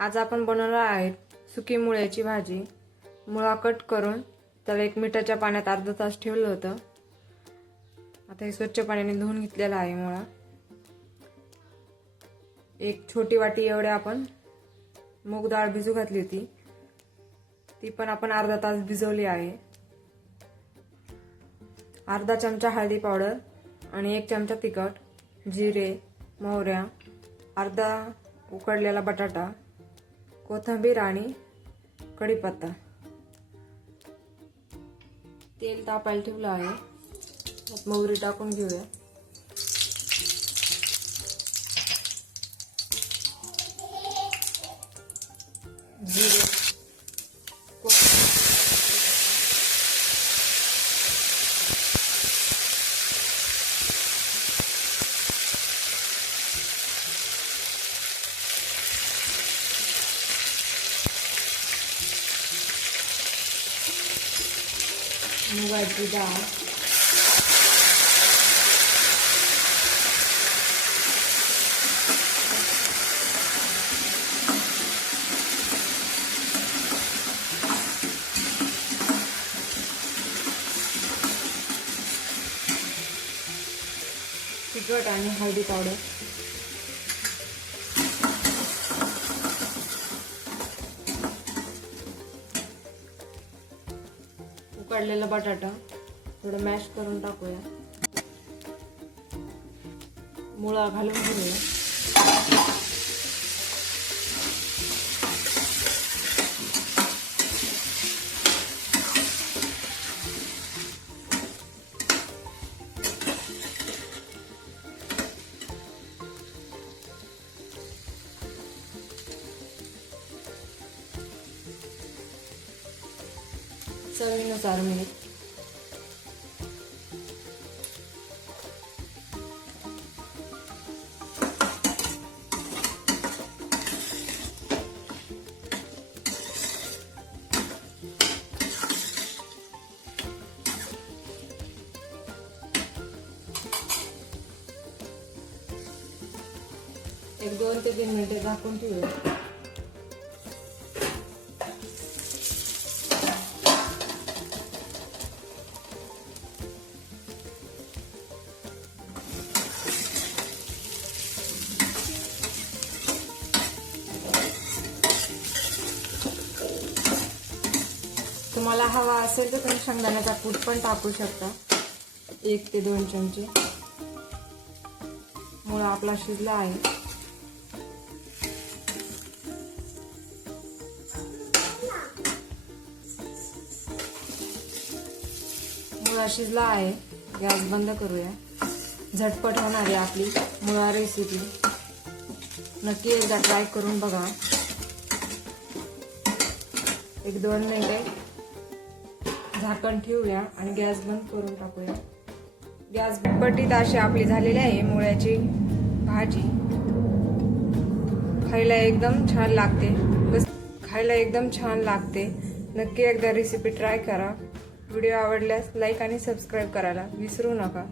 आज आपण बनवणार आहे सुकी मुळ्याची भाजी. मुळा कट करून त्याला एक मिठाच्या पाण्यात अर्धा तास ठेवलं होतं. आता हे स्वच्छ पाण्याने धुवून घेतलेला आहे मुळा. एक छोटी वाटी एवढ्या आपण मूग डाळ भिजू घातली होती. ती पण आपण अर्धा तास भिजवली आहे. अर्धा चमचा हळदी पावडर आणि एक चमचा तिखट जिरे मोहऱ्या अर्धा उकडलेला बटाटा कोथिंबीर आणि कढीपत्ता. तेल तापायला ठेवलं आहे. मोहरी टाकून घेऊया. मुगाची डाळ तिखट आणि हळदी पावडर पडलेला बटाटा थोडं मॅश करून टाकूया. मुळा घालून घेऊया. चवीनुसार मीठ एक दोन ते तीन मिनिटे झाकून ठेवू. तुम्हाला हवा असेल तर तुम्ही शेंगदाण्याचा कूट पण टाकू शकता. एक ते दोन चमचे. मुळा आपला शिजला आहे. मुळा शिजला आहे. गॅस बंद करूया. झटपट होणार आहे आपली मुळा रेसिपी नक्की एकदा ट्राय करून बघा. एक दोन मिनिटे. झाकण ठेवूया आणि गॅस बंद करून टाकूया. गॅस पटीत अशी आपली झालेली आहे मुळ्याची भाजी. खायला एकदम छान लागते. बस खायला एकदम छान लागते. नक्की एकदा रेसिपी ट्राय करा. व्हिडिओ आवडल्यास लाईक आणि सबस्क्राईब करायला विसरू नका.